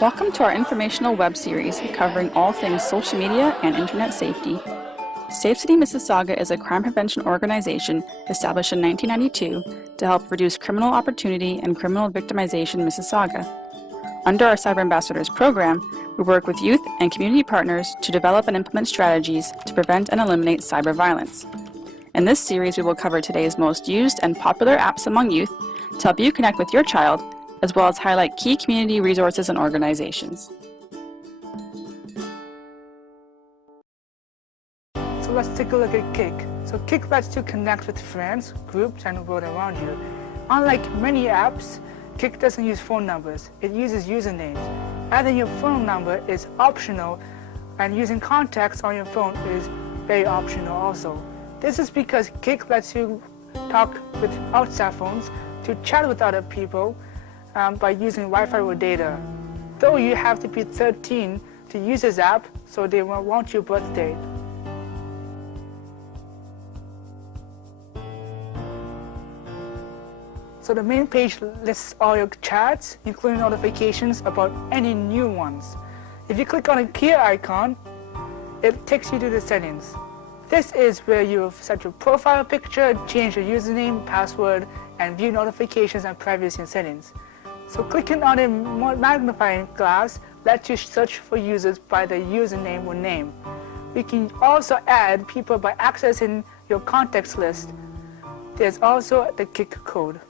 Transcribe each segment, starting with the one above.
Welcome to our informational web series covering all things social media and internet safety. Safe City Mississauga is a crime prevention organization established in 1992 to help reduce criminal opportunity and criminal victimization in Mississauga. Under our Cyber Ambassadors program, we work with youth and community partners to develop and implement strategies to prevent and eliminate cyber violence. In this series, we will cover today's most used and popular apps among youth to help you connect with your child, as well as highlight key community resources and organizations. So let's take a look at Kik. So Kik lets you connect with friends, groups, and the world around you. Unlike many apps, Kik doesn't use phone numbers. It uses usernames. Adding your phone number is optional, and using contacts on your phone is very optional also. This is because Kik lets you talk without cell phones, to chat with other people by using Wi-Fi or data. Though you have to be 13 to use this app, so they won't want your birth date. So the main page lists all your chats, including notifications about any new ones. If you click on a gear icon, it takes you to the settings. This is where you set your profile picture, change your username, password, and view notifications and privacy settings. So clicking on a magnifying glass lets you search for users by their username or name. You can also add people by accessing your contacts list. There's also the Kik code.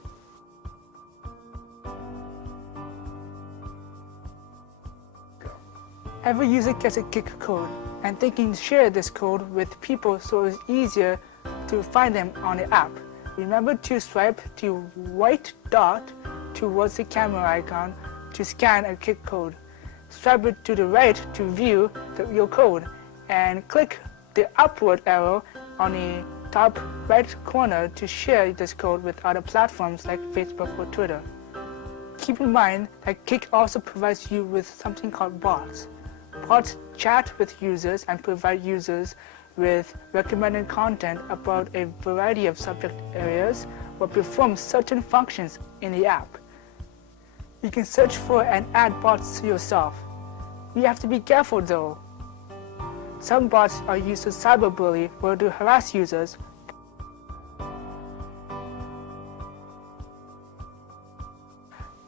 Every user gets a Kik code, and they can share this code with people so it's easier to find them on the app. Remember to swipe the white dot towards the camera icon to scan a Kik code. Swipe it to the right to view your code, and click the upward arrow on the top right corner to share this code with other platforms like Facebook or Twitter. Keep in mind that Kik also provides you with something called bots. Bots chat with users and provide users with recommended content about a variety of subject areas or perform certain functions in the app. You can search for and add bots yourself. You have to be careful though. Some bots are used to cyberbully or to harass users.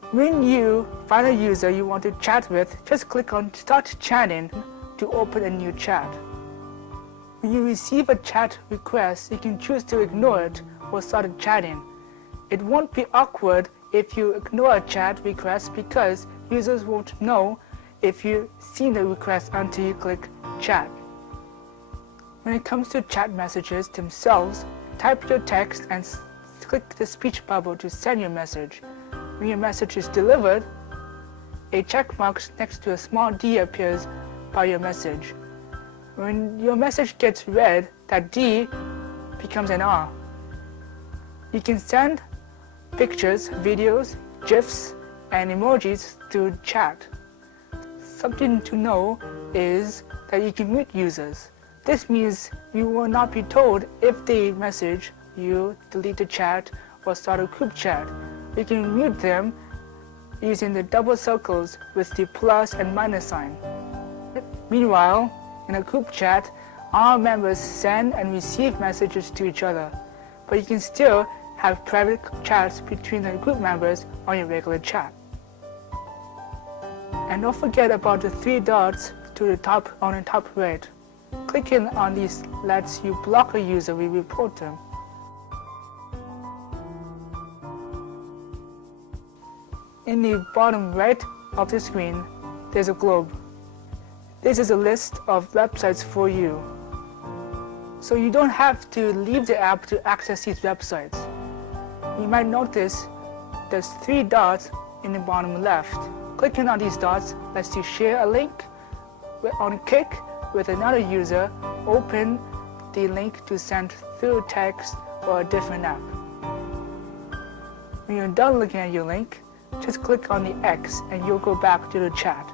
When you find a user you want to chat with, just click on Start Chatting to open a new chat. When you receive a chat request, you can choose to ignore it or start chatting. It won't be awkward if you ignore a chat request because users won't know if you've seen the request until you click Chat. When it comes to chat messages themselves, type your text and click the speech bubble to send your message. When your message is delivered, a check mark next to a small D appears by your message. When your message gets read, that D becomes an R. You can send pictures, videos, GIFs, and emojis through chat. Something to know is that you can mute users. This means you will not be told if they message you, delete the chat, or start a group chat. You can mute them using the double circles with the plus and minus sign. Meanwhile, in a group chat, all members send and receive messages to each other, but you can still have private chats between the group members on your regular chat. And don't forget about the three dots to the top on the top right. Clicking on these lets you block a user when you report them. In the bottom right of the screen, there's a globe. This is a list of websites for you. So you don't have to leave the app to access these websites. You might notice there's three dots in the bottom left. Clicking on these dots lets you share a link on Kik with another user, open the link to send through text or a different app. When you're done looking at your link, just click on the X and you'll go back to the chat.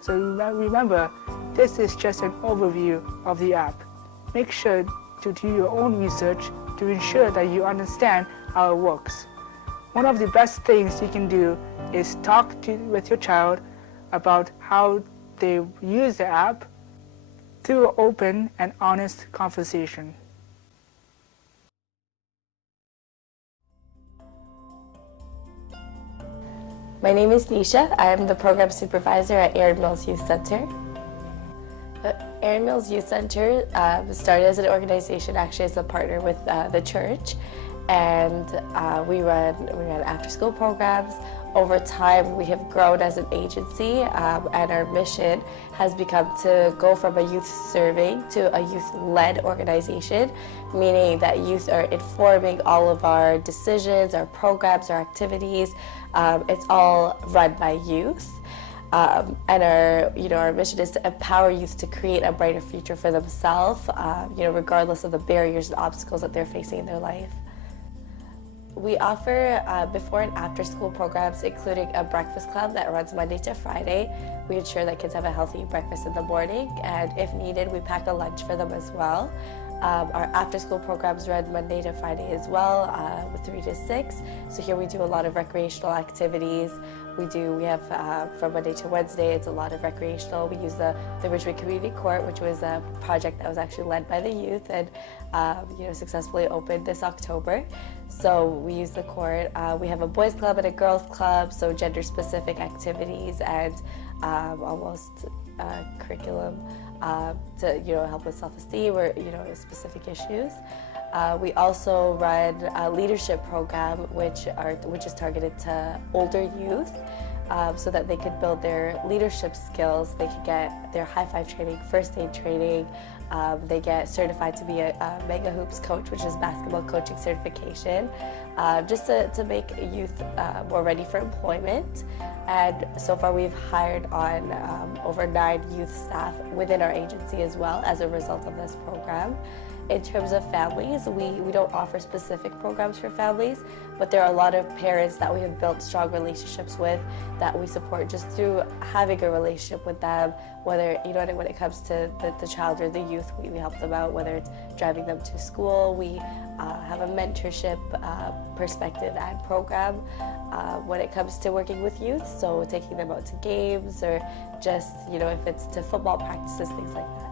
So remember, this is just an overview of the app. Make sure to do your own research to ensure that you understand how it works. One of the best things you can do is talk with your child about how they use the app through an open and honest conversation. My name is Nisha. I am the program supervisor at Erin Youth Center. Erin Mills Youth Center started as an organization, actually as a partner with the church, and we run after-school programs. Over time, we have grown as an agency, and our mission has become to go from a youth serving to a youth-led organization, meaning that youth are informing all of our decisions, our programs, our activities. It's all run by youth. And our mission is to empower youth to create a brighter future for themselves, regardless of the barriers and obstacles that they're facing in their life. We offer before and after school programs, including a breakfast club that runs Monday to Friday. We ensure that kids have a healthy breakfast in the morning, and if needed, we pack a lunch for them as well. Our after-school programs run Monday to Friday as well, with 3 to 6. So here we do a lot of recreational activities. We have from Monday to Wednesday, it's a lot of recreational. We use the Richmond Community Court, which was a project that was actually led by the youth and successfully opened this October. So we use the court. We have a boys club and a girls club, so gender-specific activities and almost curriculum to help with self-esteem or specific issues. We also run a leadership program which is targeted to older youth, so that they could build their leadership skills. They could get their high five training, first aid training. They get certified to be a Mega Hoops coach, which is basketball coaching certification, just to make youth more ready for employment. And so far we've hired on over 9 youth staff within our agency as well as a result of this program. In terms of families, we don't offer specific programs for families, but there are a lot of parents that we have built strong relationships with that we support just through having a relationship with them, whether, when it comes to the child or the youth, we help them out, whether it's driving them to school. We have a mentorship perspective and program when it comes to working with youth, so taking them out to games or just, if it's to football practices, things like that.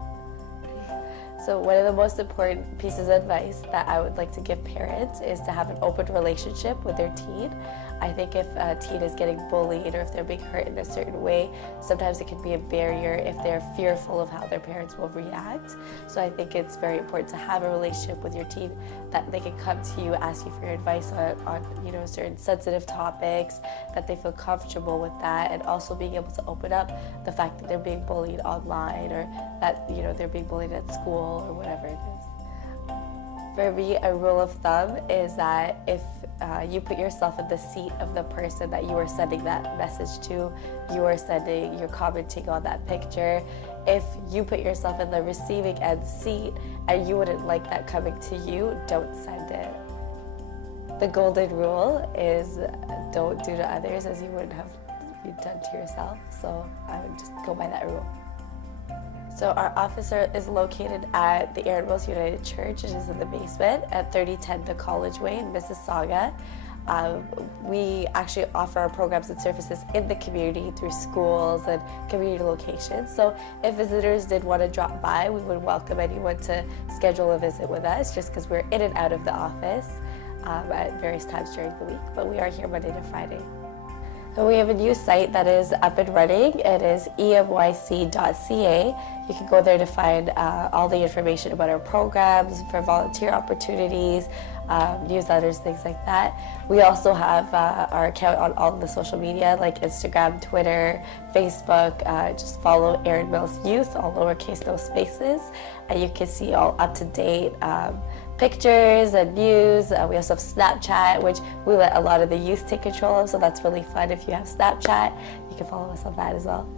So one of the most important pieces of advice that I would like to give parents is to have an open relationship with their teen. I think if a teen is getting bullied or if they're being hurt in a certain way, sometimes it can be a barrier if they're fearful of how their parents will react. So I think it's very important to have a relationship with your teen that they can come to you, ask you for your advice on certain sensitive topics, that they feel comfortable with that, and also being able to open up the fact that they're being bullied online or that they're being bullied at school or whatever it is. For me, a rule of thumb is that if you put yourself in the seat of the person that you are sending that message to, you're commenting on that picture. If you put yourself in the receiving end seat and you wouldn't like that coming to you, don't send it. The golden rule is don't do to others as you wouldn't have done to yourself. So I would just go by that rule. So our office is located at the Erin Mills United Church. It is in the basement at 3010 The College Way in Mississauga. We actually offer our programs and services in the community through schools and community locations. So if visitors did want to drop by, we would welcome anyone to schedule a visit with us, just because we're in and out of the office at various times during the week. But we are here Monday to Friday. So we have a new site that is up and running. It is emyc.ca. You can go there to find all the information about our programs, for volunteer opportunities, newsletters, things like that. We also have our account on all of the social media like Instagram, Twitter, Facebook. Just follow Erin Mills Youth, all lowercase, no spaces, and you can see all up-to-date pictures and news. We also have Snapchat, which we let a lot of the youth take control of, so that's really fun. If you have Snapchat, you can follow us on that as well.